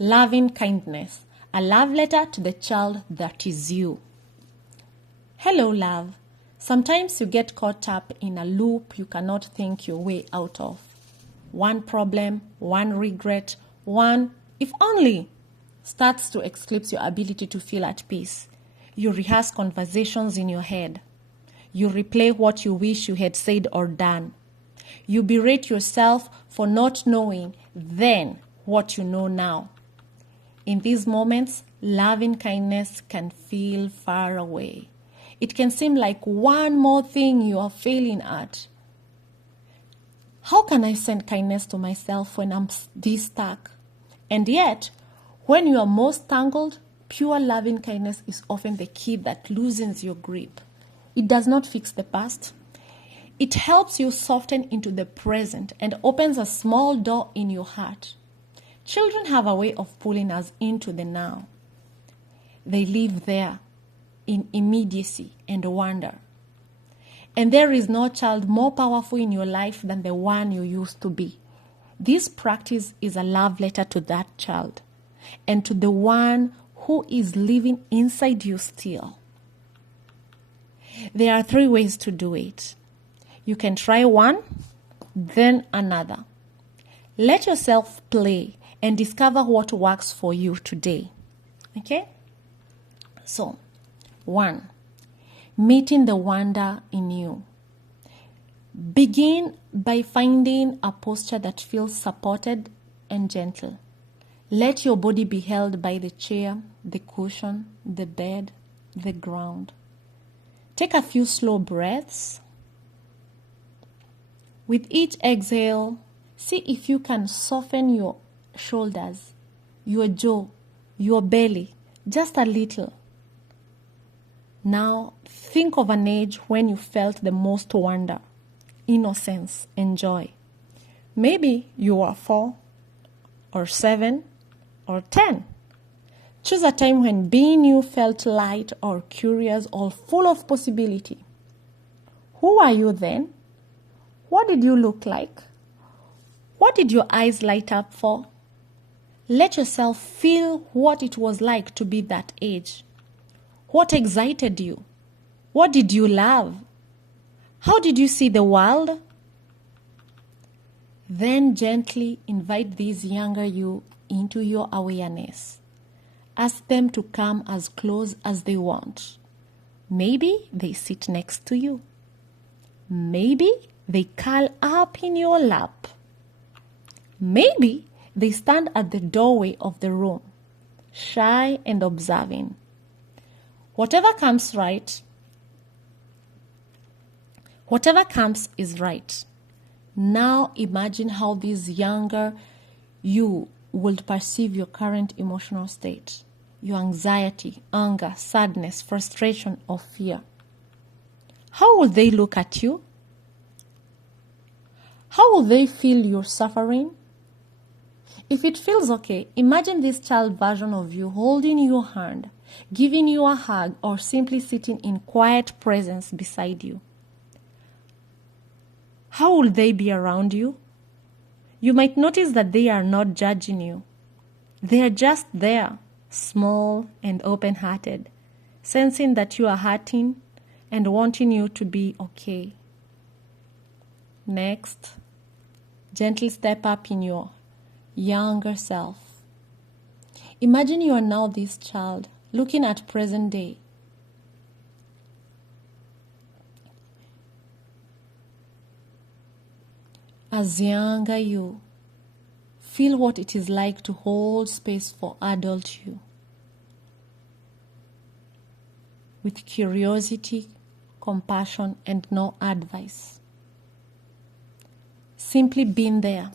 Loving kindness, a love letter to the child that is you. Hello, love. Sometimes you get caught up in a loop you cannot think your way out of. One problem, one regret, one if only starts to eclipse your ability to feel at peace. You rehearse conversations in your head. You replay what you wish you had said or done. You berate yourself for not knowing then what you know now. In these moments, loving kindness can feel far away. It can seem like one more thing you are failing at. How can I send kindness to myself when I'm this stuck? And yet, when you are most tangled, pure loving kindness is often the key that loosens your grip. It does not fix the past. It helps you soften into the present and opens a small door in your heart. Children have a way of pulling us into the now. They live there in immediacy and wonder. And there is no child more powerful in your life than the one you used to be. This practice is a love letter to that child and to the one who is living inside you still. There are 3 ways to do it. You can try one, then another. Let yourself play and discover what works for you today. Okay? So, 1. Meeting the wonder in you. Begin by finding a posture that feels supported and gentle. Let your body be held by the chair, the cushion, the bed, the ground. Take a few slow breaths. With each exhale, see if you can soften your shoulders, your jaw, your belly, just a little. Now, think of an age when you felt the most wonder, innocence, and joy. Maybe you were 4 or 7 or 10. Choose a time when being you felt light or curious or full of possibility. Who were you then? What did you look like? What did your eyes light up for? Let yourself feel what it was like to be that age. What excited you? What did you love? How did you see the world? Then gently invite these younger you into your awareness. Ask them to come as close as they want. Maybe they sit next to you. Maybe they curl up in your lap. Maybe they stand at the doorway of the room, shy and observing. Whatever comes is right. Now imagine how this younger you would perceive your current emotional state, your anxiety, anger, sadness, frustration, or fear. How will they look at you? How will they feel your suffering? If it feels okay, imagine this child version of you holding your hand, giving you a hug, or simply sitting in quiet presence beside you. How will they be around you? You might notice that they are not judging you. They are just there, small and open-hearted, sensing that you are hurting and wanting you to be okay. Next, gently step up in your younger self. Imagine you are now this child looking at present day. As younger you, feel what it is like to hold space for adult you. With curiosity, compassion, and no advice. Simply being there.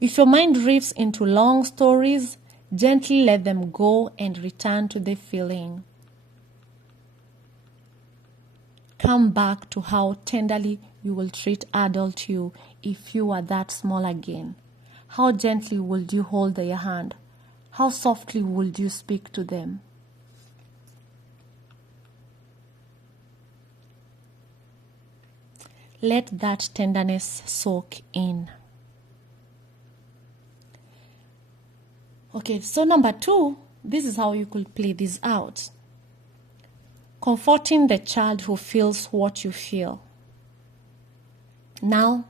If your mind drifts into long stories, gently let them go and return to the feeling. Come back to how tenderly you will treat adult you if you are that small again. How gently would you hold their hand? How softly would you speak to them? Let that tenderness soak in. Okay, so number 2, this is how you could play this out. Comforting the child who feels what you feel. Now,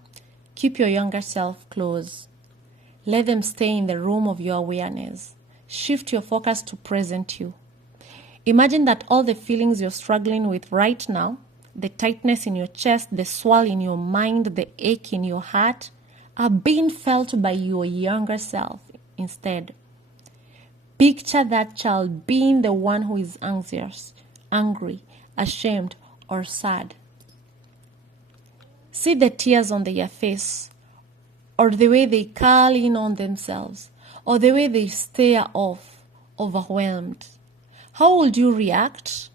keep your younger self close. Let them stay in the room of your awareness. Shift your focus to present you. Imagine that all the feelings you're struggling with right now, the tightness in your chest, the swell in your mind, the ache in your heart, are being felt by your younger self instead. Picture that child being the one who is anxious, angry, ashamed, or sad. See the tears on their face, or the way they curl in on themselves, or the way they stare off, overwhelmed. How would you react?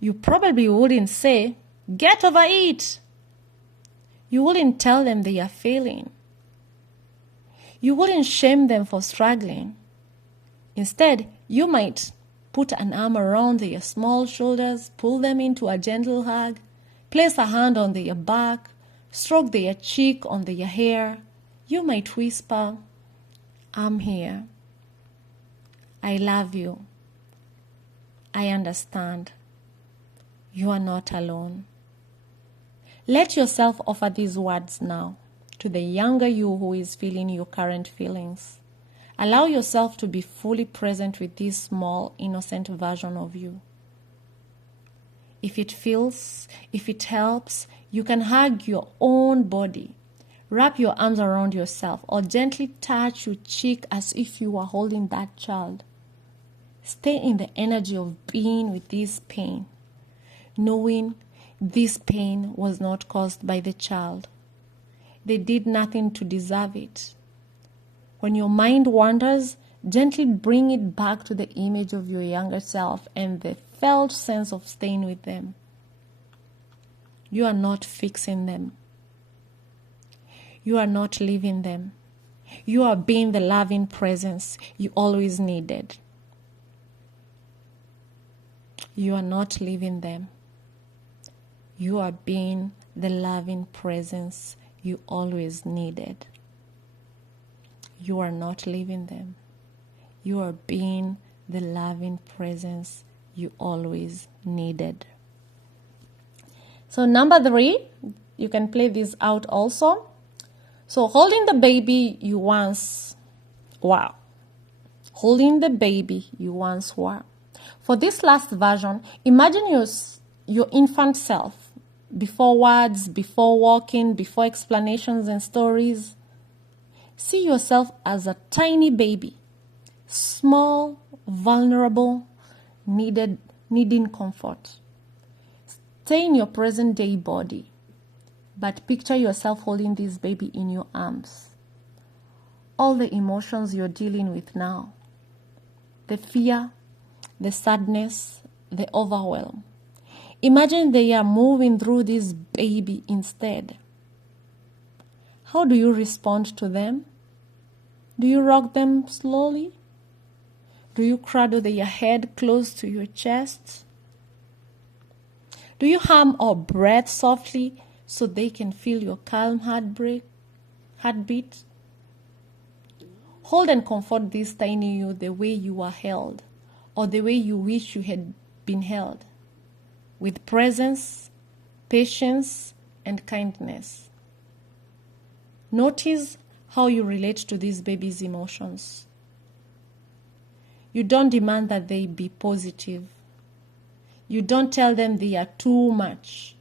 You probably wouldn't say, "Get over it." You wouldn't tell them they are failing. You wouldn't shame them for struggling. Instead, you might put an arm around their small shoulders, pull them into a gentle hug, place a hand on their back, stroke their cheek on their hair. You might whisper, "I'm here. I love you. I understand. You are not alone." Let yourself offer these words now to the younger you who is feeling your current feelings. Allow yourself to be fully present with this small, innocent version of you. If it helps, you can hug your own body, wrap your arms around yourself, or gently touch your cheek as if you were holding that child. Stay in the energy of being with this pain, knowing this pain was not caused by the child. They did nothing to deserve it. When your mind wanders, gently bring it back to the image of your younger self and the felt sense of staying with them. You are not fixing them. You are not leaving them. You are being the loving presence you always needed. You are not leaving them. You are being the loving presence you always needed. You are not leaving them. You are being the loving presence you always needed. So number 3, you can play this out also. So holding the baby you once were. Holding the baby you once were. For this last version, imagine your infant self, before words, before walking, before explanations and stories. See yourself as a tiny baby, small, vulnerable, needing comfort. Stay in your present day body, but picture yourself holding this baby in your arms. All the emotions you're dealing with now, the fear, the sadness, the overwhelm. Imagine they are moving through this baby instead. How do you respond to them? Do you rock them slowly? Do you cradle their head close to your chest? Do you hum or breathe softly so they can feel your calm heartbeat? Hold and comfort this tiny you the way you were held, or the way you wish you had been held, with presence, patience, and kindness. Notice how you relate to this baby's emotions. You don't demand that they be positive. You don't tell them they are too much.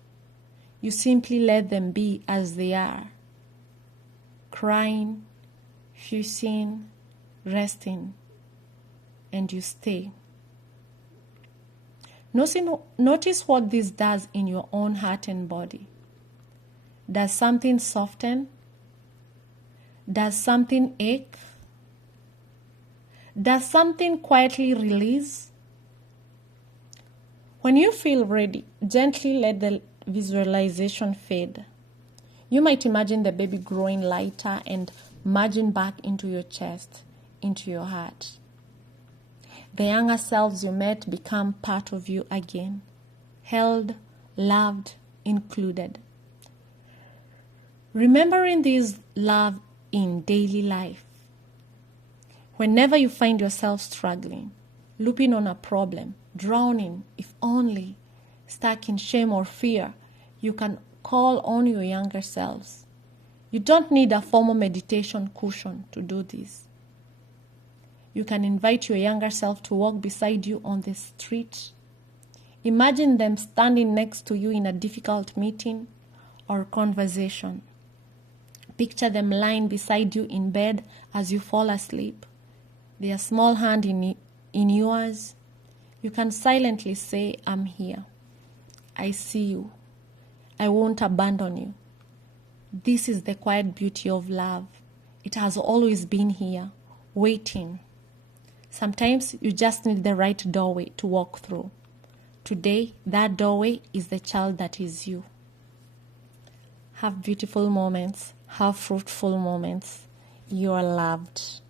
You simply let them be as they are. Crying, fussing, resting, and you stay. Notice what this does in your own heart and body. Does something soften? Does something ache? Does something quietly release? When you feel ready, gently let the visualization fade. You might imagine the baby growing lighter and merging back into your chest, into your heart. The younger selves you met become part of you again, held, loved, included. Remembering this love in daily life. Whenever you find yourself struggling, looping on a problem, drowning, if only, stuck in shame or fear, you can call on your younger selves. You don't need a formal meditation cushion to do this. You can invite your younger self to walk beside you on the street. Imagine them standing next to you in a difficult meeting or conversation. Picture them lying beside you in bed as you fall asleep, their small hand in yours. You can silently say, I'm here. I see you. I won't abandon you. This is the quiet beauty of love. It has always been here, waiting. Sometimes you just need the right doorway to walk through. Today, that doorway is the child that is you. Have beautiful moments. Have fruitful moments. You are loved.